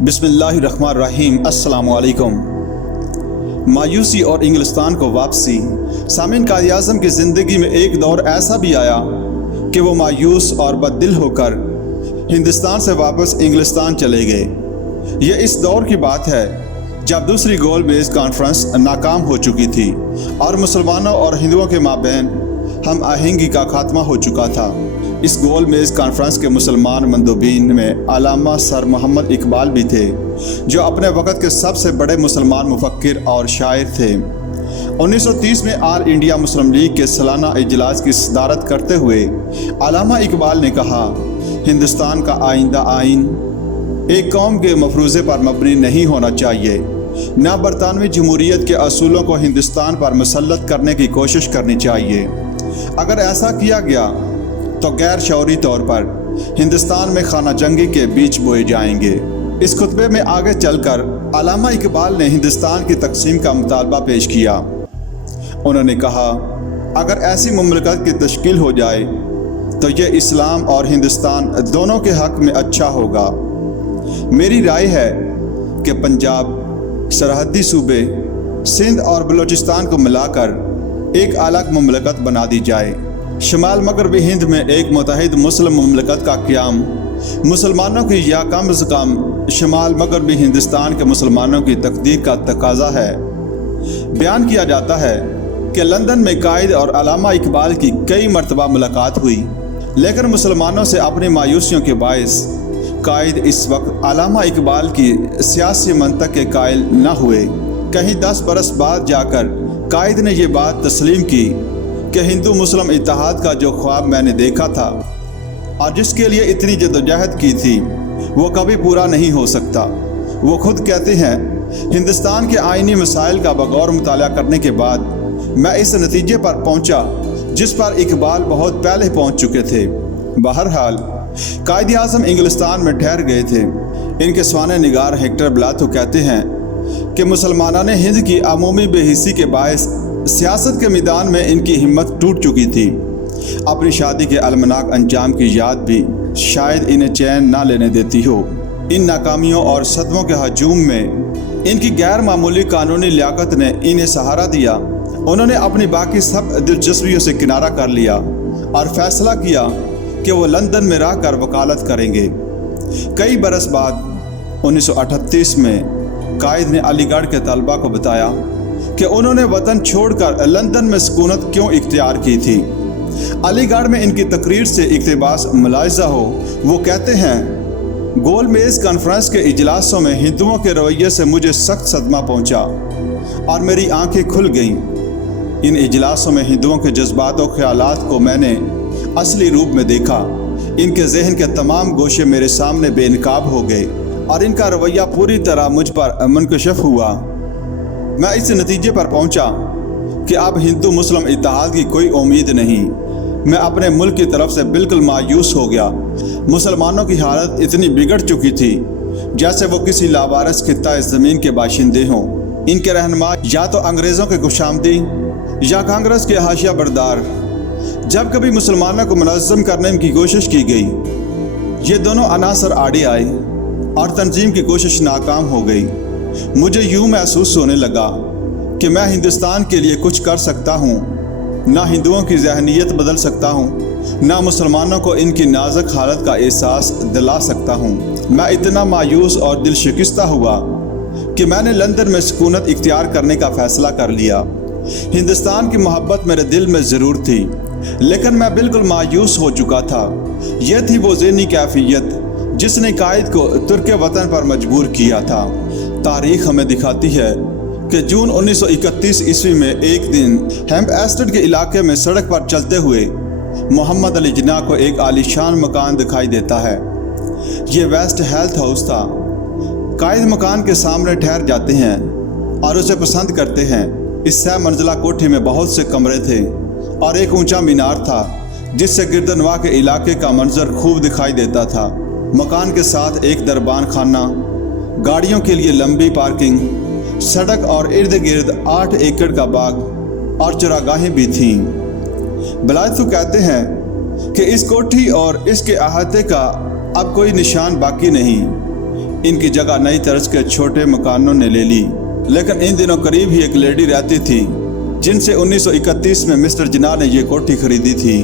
बिस्मिल्लाहिर्रहमानिर्रहीम। अस्सलाम वालेकुम। मायूसी और इंग्लिस्तान को वापसी। सामीन, कायद आज़म की ज़िंदगी में एक दौर ऐसा भी आया कि वो मायूस और बददिल होकर हिंदुस्तान से वापस इंग्लिस्तान चले गए। ये इस दौर की बात है जब दूसरी गोल बेस कॉन्फ्रेंस नाकाम हो चुकी थी और मुसलमानों और हिंदुओं के माबैन हम आहंगी का खात्मा हो चुका था। इस गोल मेज़ कॉन्फ्रेंस के मुसलमान मंदूबीन में अल्लामा सर मोहम्मद इकबाल भी थे, जो अपने वक़्त के सबसे बड़े मुसलमान मुफक्किर और शायर थे। 1930 में ऑल इंडिया मुस्लिम लीग के सालाना इजलास की सदारत करते हुए अल्लामा इकबाल ने कहा, हिंदुस्तान का आइंदा आइन एक कौम के मफरूज़े पर मबनी नहीं होना चाहिए, न बरतानवी जमहूरियत के असूलों को हिंदुस्तान पर मुसल्लत करने की कोशिश करनी चाहिए। अगर ऐसा किया गया तो गैर शौरी तौर पर हिंदुस्तान में खाना जंगी के बीज बोए जाएंगे। इस खुतबे में आगे चलकर अल्लामा इकबाल ने हिंदुस्तान की तकसीम का मुतालबा पेश किया। उन्होंने कहा, अगर ऐसी मुमलकत की तश्कील हो जाए तो यह इस्लाम और हिंदुस्तान दोनों के हक़ में अच्छा होगा। मेरी राय है कि पंजाब, सरहदी सूबे सिंध और बलूचिस्तान को मिलाकर एक अलग मुमलकत बना दी जाए। शमाल मगरबी हिंद में एक मुत्तहिद मुस्लिम मुमलकत का क़याम मुसलमानों की या कम अज़ कम शमाल मगरबी हिंदुस्तान के मुसलमानों की तकदीर का तकाजा है। बयान किया जाता है कि लंदन में कायद और अल्लामा इकबाल की कई मरतबा मुलाकात हुई, लेकिन मुसलमानों से अपनी मायूसियों के बायस कायद इस वक्त अल्लामा इकबाल की सियासी मंतक के कायल न हुए। कहीं 10 बरस बाद जाकर कायद ने यह बात तस्लीम की कि हिंदू मुस्लिम इत्तेहाद का जो ख्वाब मैंने देखा था और जिसके लिए इतनी जद्दोजहद की थी वो कभी पूरा नहीं हो सकता। वो खुद कहते हैं, हिंदुस्तान के आइनी मसाइल का बगौर मुताला करने के बाद मैं इस नतीजे पर पहुंचा जिस पर इकबाल बहुत पहले पहुंच चुके थे। बहरहाल कायद आज़म इंग्लिस्तान में ठहर गए थे। इनके स्वाने निगार हेक्टर ब्लाथो कहते हैं कि मुसलमाना ने हिंद की अमूमी बेहिसी के बायस सियासत के मैदान में इनकी हिम्मत टूट चुकी थी। अपनी शादी के अलमनाक अंजाम की याद भी शायद इन्हें चैन ना लेने देती हो। इन नाकामियों और सदमों के हजूम में इनकी गैर मामूली कानूनी लियाकत ने इन्हें सहारा दिया। उन्होंने अपनी बाकी सब दिलचस्पियों से किनारा कर लिया और फैसला किया कि वो लंदन में रह कर वकालत करेंगे। कई बरस बाद 1938 में कायद ने अलीगढ़ के तलबा को बताया कि उन्होंने वतन छोड़कर लंदन में सुकूनत क्यों इख्तियार की थी। अलीगढ़ में इनकी तकरीर से इक़्तिबास मुलाहिज़ा हो। वो कहते हैं, गोल मेज़ कॉन्फ्रेंस के इजलासों में हिंदुओं के रवैये से मुझे सख्त सदमा पहुंचा और मेरी आंखें खुल गईं। इन इजलासों में हिंदुओं के जज्बात और ख्यालात को मैंने असली रूप में देखा। इनके जहन के तमाम गोशे मेरे सामने बेनकाब हो गए और इनका रवैया पूरी तरह मुझ पर मुनकशफ हुआ। मैं इस नतीजे पर पहुंचा कि अब हिंदू मुस्लिम इत्तेहाद की कोई उम्मीद नहीं। मैं अपने मुल्क की तरफ से बिल्कुल मायूस हो गया। मुसलमानों की हालत इतनी बिगड़ चुकी थी जैसे वो किसी लावारिस खित्ता इस ज़मीन के बाशिंदे हों। इनके रहनुमा या तो अंग्रेज़ों के खुशामदी या कांग्रेस के हाशिया बरदार। जब कभी मुसलमानों को मुनज़्ज़म करने की कोशिश की गई, ये दोनों अनासर आड़े आए और तंजीम की कोशिश नाकाम हो गई। मुझे यूँ महसूस होने लगा कि मैं हिंदुस्तान के लिए कुछ कर सकता हूँ, ना हिंदुओं की ज़हनियत बदल सकता हूँ, ना मुसलमानों को इनकी नाजुक हालत का एहसास दिला सकता हूँ। मैं इतना मायूस और दिल शिकस्ता हुआ कि मैंने लंदन में सुकूनत इख्तियार करने का फ़ैसला कर लिया। हिंदुस्तान की मोहब्बत मेरे दिल में ज़रूर थी, लेकिन मैं बिल्कुल मायूस हो चुका था। यह थी वो ज़हनी कैफियत जिसने कायद को तुर्क वतन पर मजबूर किया था। तारीख़ हमें दिखाती है कि जून 1931 ईस्वी में एक दिन हैम्पस्टेड के इलाके में सड़क पर चलते हुए मोहम्मद अली जिन्ना को एक आलीशान मकान दिखाई देता है। ये वेस्ट हेल्थ हाउस था। कायद मकान के सामने ठहर जाते हैं और उसे पसंद करते हैं। इस 6 मंजिला कोठी में बहुत से कमरे थे और एक ऊंचा मीनार था जिससे गिरदनवा के इलाके का मंजर खूब दिखाई देता था। मकान के साथ एक दरबान खाना, गाड़ियों के लिए लंबी पार्किंग, सड़क और इर्द गिर्द 8 एकड़ का बाग और चरागाहें भी थीं। ब्लाथो कहते हैं कि इस कोठी और इसके अहाते का अब कोई निशान बाकी नहीं। इनकी जगह नई तर्ज के छोटे मकानों ने ले ली। लेकिन इन दिनों करीब ही एक लेडी रहती थी जिनसे 1931 में मिस्टर जिन्ना ने ये कोठी खरीदी थी।